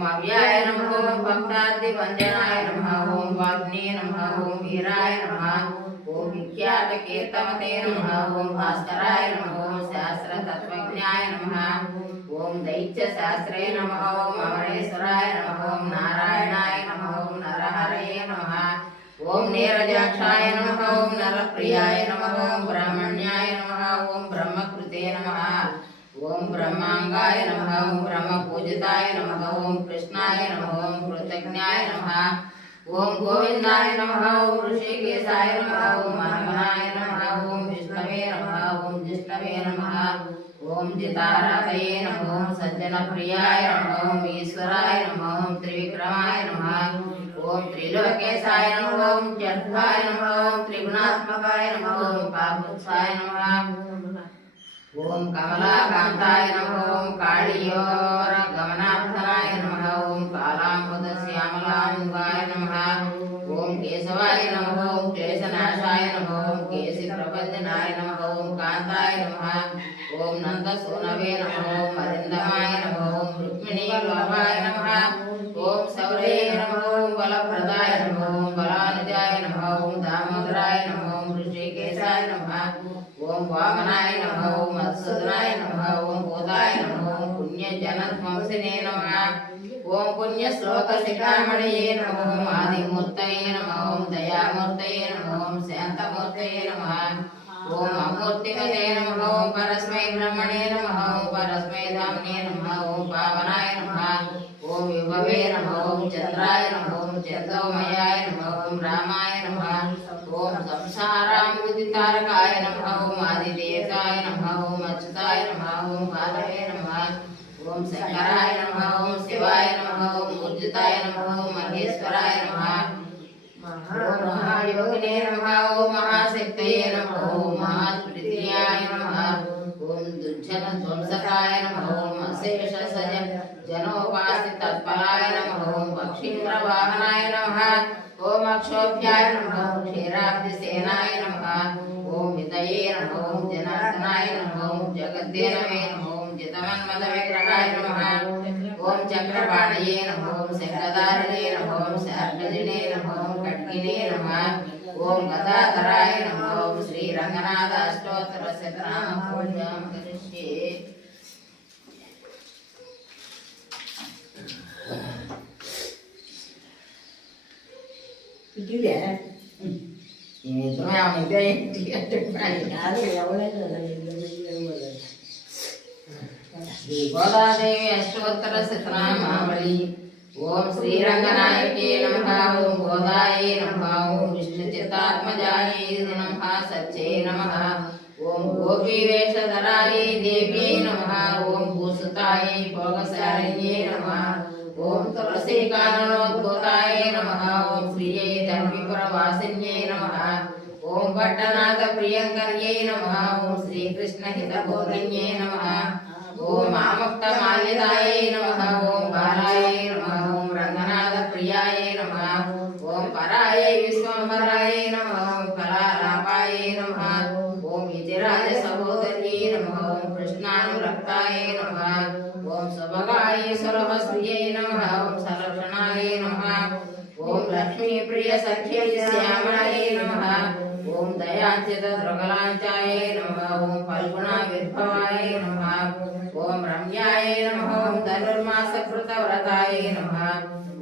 ఓం అవ్యాయ నమ ఓం భక్తాది వంజనాయ నమ ఓం వాగ్నే నమ ఓం వీరాయ నమ ఓం విఖ్యాత కీర్తమతే నమ ఓం భాస్కరాయ నమ ఓం శాస్త్ర తత్వజ్ఞాయ నమ ఓం దైత్య శాస్త్రే నమ ఓం అమరేశ్వరాయ నమ ఓం నారాయణాయ నమ ఓం నరహరయే నమ ఓం నీరజాక్షాయ నమ ఓం నరప్రియాయ నమ ఓం బ్రహ్మణ్యాయ నమ ఓం బ్రహ్మకృతే నమ ఓం బ్రహ్మాంగాయ నమ ఓం బ్రహ్మ పూజితాయ నమ ఓం కృష్ణాయ నమ ఓం కృతజ్ఞాయ నమ ఓం గోవిందాయ నమ ఓం ఋషికేశాయ నమ ఓం మహమనాయ నమ ఓం విష్ణవే నమ ఓం జిష్ణవే నమ ఓం జితారాతయే నమ ఓం సజ్జన ప్రియాయ నమ ఓం ఈశ్వరాయ నమ ఓం త్రివిక్రమాయ నమ ఓం త్రిలోకేశాయ నమ ఓం జడ్భాయ నమ ఓం త్రిగుణాత్మకాయ నమ ఓం పాపుత్సాయ నమ ఓం కమలాకాంతాయ నమ ఓం కాళియోర గమనార్థనాయ నమ ఓం కాలాంబుద శ్యామలాంగాయ నమ ఓం కేశవాయ నమ ఓం క్లేశనాశాయ నమ ఓం కేశి ప్రపంచనాయ నమ ఓం కాంతాయ నమ ఓం నంద సూనవే నమ ఓం అరిందమాయ నమ ఓం రుక్మిణీ లోభాయ నమ జనధ్వంసినే నమ ఓం పుణ్య శ్లోక శిఖామణియే నమ ఓం ఆదిమూర్తయే నమ ఓం దయామూర్తయే నమ ఓం శాంతమూర్తయే నమ ఓం అమూర్తిమతే నమ ఓం పరస్మై బ్రహ్మణే నమ ఓం పరస్మై ధామ్నే నమ ఓం పావనాయ నమ ఓం విభవే నమ ఓం చంద్రాయ నమ ఓం చంద్రోమయాయ నమ ఓం రామాయ నమ ఓం నమ ఓం ఆదిదేశాయ నమ ఓం అచ్యుతాయ నమ ఓం బాలవే నమ ఓం శంకరాయ నమ ఓం శివాయ నమ ఓం ఊర్జితాయ నమ ఓం మహేశ్వరాయ నమ మహాయోగినే నమ ఓం మహాశక్తయే నమ ఓం మహాస్మృతియాయ నమ ఓం దుర్జన ధ్వంసకాయ నమ ఓం అశేష సజ జనోపాసి తత్పరాయ నమ ఓం పక్షీంద్ర వాహనాయ నమ ఓం అక్షోభ్యాయ నమ ఓం క్షీరాబ్ది సేనాయ నమ ఓం వితయే నమ ఓం జనార్దనాయ నమ ఓం జగద్దేనవే నమ ఓం జితమన్మద విగ్రహాయ నమ ఓం చక్రపాణయే నమ ఓం శంఖదారిణే నమ ఓం శార్గజినే నమ ఓం ఖడ్గినే నమ ఓం గదాధరాయ నమ ఓం శ్రీ రంగనాథ అష్టోత్తర శతనామ పూజాం కరిష్యే ఇదిలే ఈ గోదాదేవి అష్టోత్తర శతనామావళి. ఓం శ్రీరంగనాయకే నమ. ఓం గోదాయే నమ. ఓం విష్ణు చిత్తాత్మజాయే నమ. సత్యే నమ. ఓం గోపీ దేవ్యై నమ. ఓం భూసుతాయే భోగశాలిన్యే నమ. ఓం తులసీ నమ. ఓం శ్రీయై ధర్మిపురవాసిన్యై నమ. ఓం పట్టనాథ ప్రియంకర్యై నమ. ఓం శ్రీకృష్ణ హితబోధన్యై నమ. ఓం ఆముక్త నమ ఓం బాలాయై నమ ఓం రంగనాథ ప్రియాయై నమ ఓం పరాయై విశ్వంబరాయై నమ ఓం కళాలాపాయై నమ ఓం విధిరాజ సహోదర్యై నమ ఓం కృష్ణానురక్తాయై నమ ఓం సుభగాయై సులభశ్రియై నమ ఓం సలక్షణాయై నమ ఓం లక్ష్మీ ప్రియ సఖ్య శ్యామళాయై నమ ఓం దయాచిత దృగలాంచాయై ఓం రమ్యాయ నమ ఓం ధనుర్మాస కృత వ్రతాయ నమ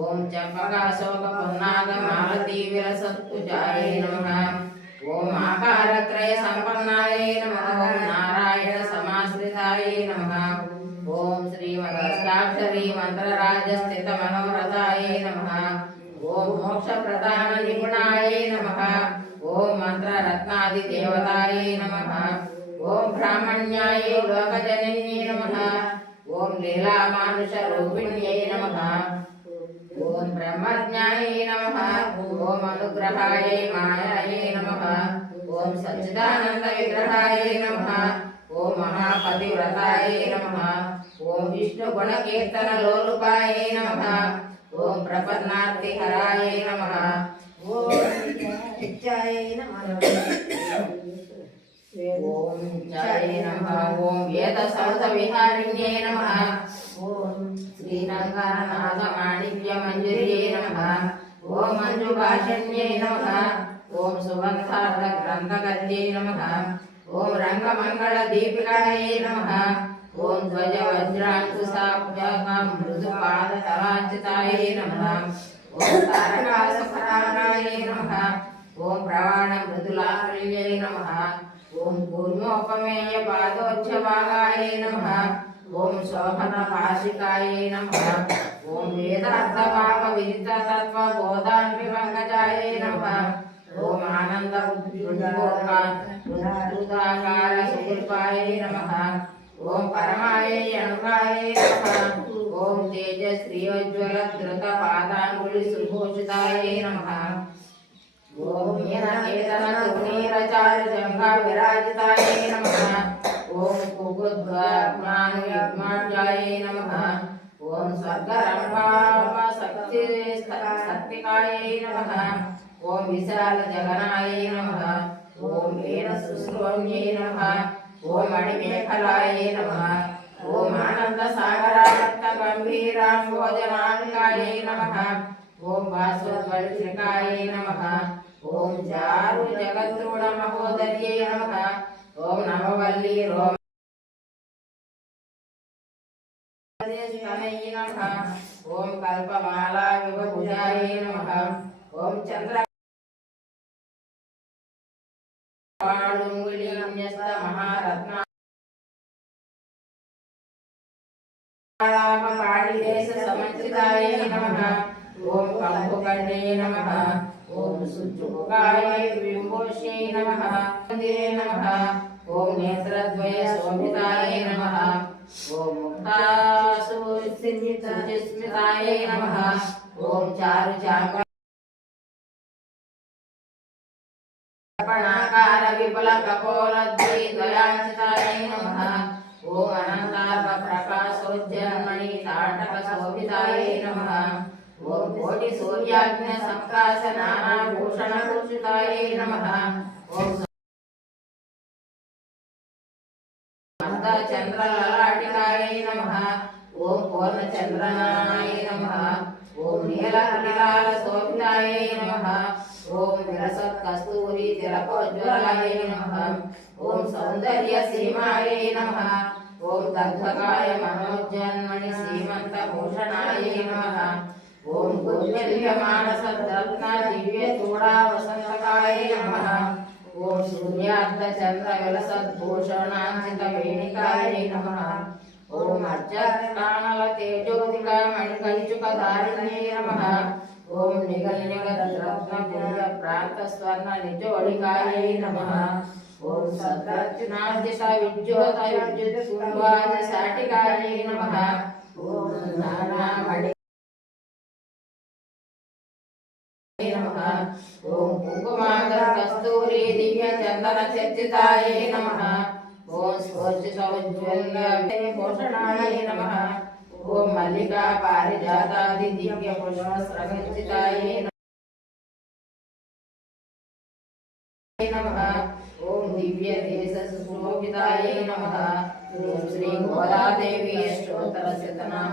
ఓం చంపకాశోక పున్నాగ మాలతీ విరసత్పుజాయ నమ ఓం ఆకారత్రయ సంపన్నాయ నమ ఓం నారాయణ సమాశ్రితాయ నమ ఓం శ్రీ శ్రీమదష్టాక్షరీ మంత్రరాజ స్థిత మనోరథాయ నమ ఓం మోక్ష ప్రధాన నిపుణాయ నమ ఓం మంత్రరత్నాది దేవతాయ నమ ఓం బ్రాహ్మణ్యాయ లోకజనన్యై నమ ఓం లీలా మానుష రూపిణ్యై నమ ఓం బ్రహ్మజ్ఞాయై నమ ఓం అనుగ్రహాయ మాయాయ నమ ఓం సచ్చిదానంద విగ్రహాయ నమ ఓం మహాపతివ్రతాయ నమ ఓం విష్ణు గుణ ఓం చాయే నమ ఓం వేద సౌత విహారిణ్యే నమ ఓం శ్రీరంగనాథ మాణిక్య మంజురియే నమ ఓం మంజు భాషణ్యే నమ ఓం సుగంధార్థ గ్రంథగద్యే నమ ఓం రంగమంగళ మృదు పాదతరాజితాయే నమ ఓం ఓం శోభన భాషికాయ నమ. ఓం వేదార్థపాప విదిత తత్వ బోధాన్వి నమ. ఓం ఆనంద ఉద్భూతాకార శిల్పాయ నమ. ఓం పరమాయ అనుగాయ నమ. ఓం తేజశ్రీయోజ్వల ధృత పాదాంగులి సుభూషితాయ నమ. ఓం మీనకేతన విరాజితాయ నమ. ఓం కుగుద్వాగ్మానుయజ్ఞాయ నమ. ఓం స్వర్గరమణామ శక్తి శక్తికాయ నమ. ఓం విశాల జగనాయ నమ. ఓం వీర శుశ్రూమ్యై నమ. ఓం అణిమేఖలాయ నమ. ఓం ఆనంద సాగరానంద గంభీరాంగోజనాంగాయ నమ. ఓం వాసువల్సికాయ నమ. ఓం జారు జగద్రుణ మహోదర్యై నమ. ఓం నమో వల్లి రోమ ఓం కల్పమాలా విభుజాయే నమ. ఓం చంద్ర మహారత్న. పాడిదేశ సమచితాయ నమ. ఓం కంపుకండే నమ. ॐ सुजुकाय विमोषे नमः वंदे नमः ॐ नेत्रद्वय शोभिताय नमः ॐ मुक्तासुस्मिताय नमः ॐ चारुचापणाकार विपुलकपोलद्वैतयाचिताय नमः ॐ अनन्तापप्रकाशोज्जन्मणि ताटकशोभिताय नमः। ॐ चन्द्रललाटिकायै नमः ॐ पूर्णचन्द्रनाय नमः ॐ नीलकटिलाल नमः ॐ विरसत्कस्तूरी तिलकोज्ज्वलायै नमः ॐ सौन्दर्यसीमायै नमः ॐ दग्धकाय मनोजन्मणि सीमन्तभूषणायै नमः दिव्यमानसद्रत्नादिव्यतोडावसन्तकाय नमः ॐ शून्यार्धचन्द्रविलसद्भूषणाञ्चितवेणिकाय नमः। ॐ अर्चत्काणलतेजोदिकामणिकञ्चुकदारिण्ये नमः। ॐ निगलनिगदरत्नप्रान्तस्वर्णनिजोलिकायै नमः ॐ सद्रचुनादिशविज्योतयुज्युतकुम्भाजशाटिकायै नमः ॐ नानामणि ॐ कुङ्कुमादर कस्तूरी दिव्य चन्दन चर्चितायै नमः ॐ स्वच्छसौज्ज्वल्य भूषणायै नमः ॐ मल्लिका पारिजातादि दिव्य पुष्पस्रगञ्चितायै नमः ॐ दिव्य देश सुशोभितायै नमः ॐ श्री गोदादेवी अष्टोत्तरशतनाम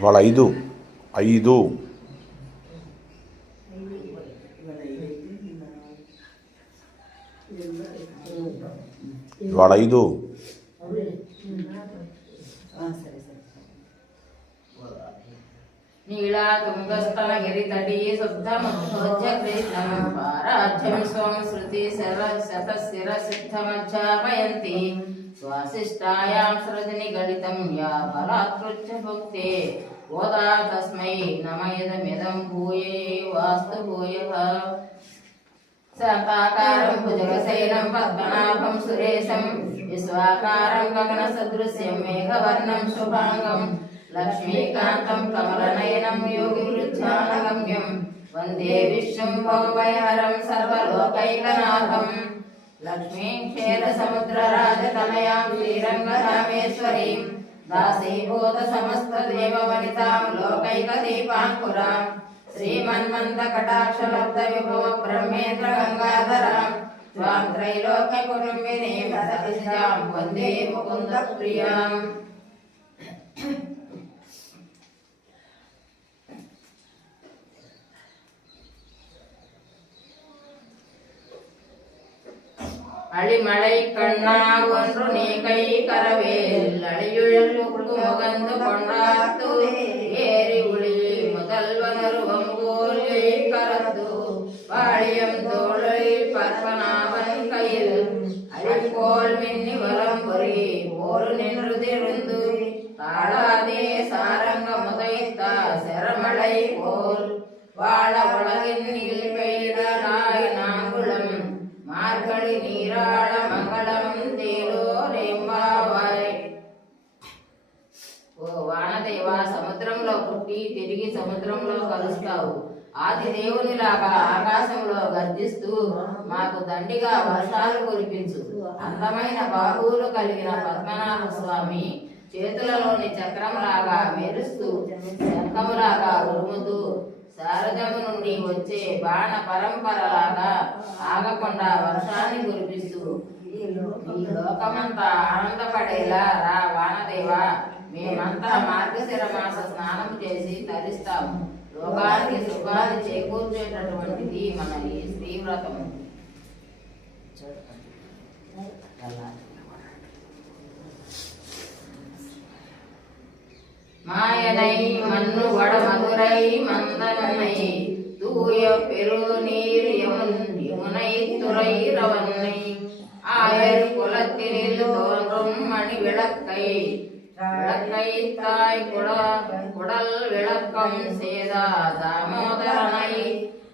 వాళ్ళ ఐదు. ఐదు. వాళ్ళ ఐదు. नीला कुम्भस्थलगिरितटे शुद्धमुद्धोज्यकृष्णम् पाराध्यं सोमश्रुति शतशिरसिद्धमध्यापयन्ति स्वाशिष्टायां सृजनिगणितं या बलात्कृत्य भुक्ते ओदा तस्मै नम इदमिदं भूये वास्तु भूयः सपाकारं भुजगशैलं पद्मनाभं सुरेशं विश्वाकारं गगनसदृश्यं मेघवर्णं शुभाङ्गम् లక్ష్మీకాంతం కమలనయనం యోగి వృద్ధానగమ్యం వందే విశ్వం భవభయహరం సర్వలోకైకనాథం. లక్ష్మీం క్షేత్రసముద్రరాజతనయాం శ్రీరంగరామేశ్వరీం. దాసీభూత సమస్త దేవ వనితాం లోకైక దేవవనితాం లోకైకదీపాంకురాం. శ్రీమన్మంతకటాక్షలబ్ధ విభవ బ్రహ్మేంద్ర గంగాధరాం త్వాం త్రైలోక కుటుంబినీం సరసిజాం వందే ముకుంద ప్రియాం அழிமழை கண்ணா ஒன்று நீ கை கரவேல் அழியுழலுக்கு முகந்து கொண்டாத்து ஏறி உளி முதல்வனருவம் ఆది దేవునిలాగా ఆకాశంలో గర్జిస్తూ మాకు దండిగా వర్షాలు కురిపించు. అందమైన బాహువులు కలిగిన పద్మనాభ స్వామి చేతులలోని చక్రంలాగా మెరుస్తూ శంఖములాగా ఉరుముతూ శారదము నుండి వచ్చే బాణ పరంపరలాగా ఆగకుండా వర్షాన్ని కురిపిస్తూ ఈ లోకమంతా ఆనందపడేలా రా వానదేవా. మేమంతా మార్గశిర మాస స్నానం చేసి తరిస్తాము లోకానికి సుఖాన్ని చేకూర్చేటటువంటిది మన ఈ శ్రీవ్రతము மாயனை மண்ணு வட மதுரை மந்தனை தூய பெருநீர் யமுன் யமுனை துறை ரவன்னை ஆயர் குலத்தினில் தோன்றும் மணி விளக்கை விளக்கை தாய் குடல் விளக்கம் செய்தா தாமோதரனை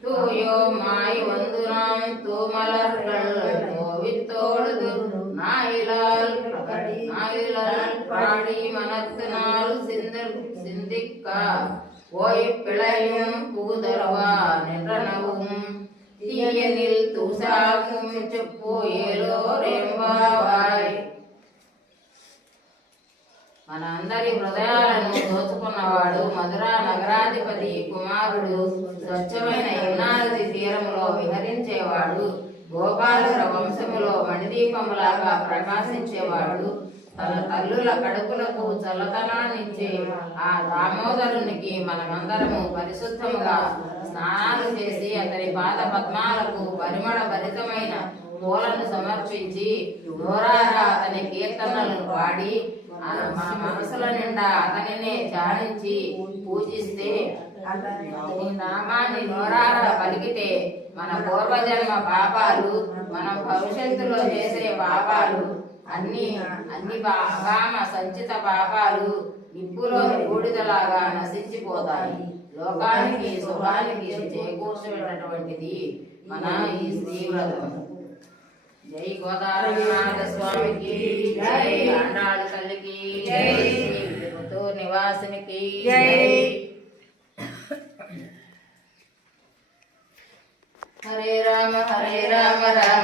தூயோமாய் வந்து நாம் தூமலர்கள் கோவித்தோடு நாயிலால் நாயிலால் பாடி மனத்தினால் சிந்த சிந்திக்கா. போய் பிழையும் புகுதரவா நின்றனவும். தீயனில் தூசாகும் செப்போ ஏலோர் మన అందరి హృదయాలను దోచుకున్నవాడు మధురా నగరాధిపతి కుమారుడు స్వచ్ఛమైన యమునానది తీరములో విహరించేవాడు గోపాలుర వంశములో మణిదీపములాగా ప్రకాశించేవాడు తన తల్లుల కడుపులకు చల్లతనాన్నిచ్చే ఆ దామోదరునికి మనమందరము పరిశుద్ధముగా స్నానాలు చేసి అతని పాద పద్మాలకు పరిమళ భరితమైన పూలను సమర్పించి దూరారా అతని కీర్తనలను పాడి మన మా మనసుల నిండా అతనినే ధ్యానించి పూజిస్తే నీ నామాన్ని నోరాల పలికితే మన పూర్వజన్మ పాపాలు మనం భవిష్యత్తులో చేసే పాపాలు అన్ని అన్ని అగామ సంచిత పాపాలు నిప్పులోని బూడిదలాగా నశించిపోతాయి. లోకానికి శుభానికి చేకూర్చేటటువంటిది మన ఈ శ్రీవ్రతం జై గోదావరినాథ స్వామికి జై ఆండాళ తల్లికి జై పుత్తూరు నివాసునికి. జై. హరే రామ హరే రామ రామ.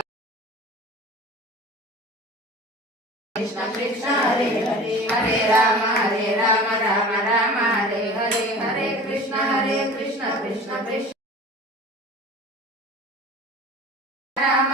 కృష్ణ కృష్ణ హరే హరే. హరే రామ హరే రామ రామ రామ. హరే హరే హరే కృష్ణ హరే కృష్ణ కృష్ణ కృష్ణ. రామ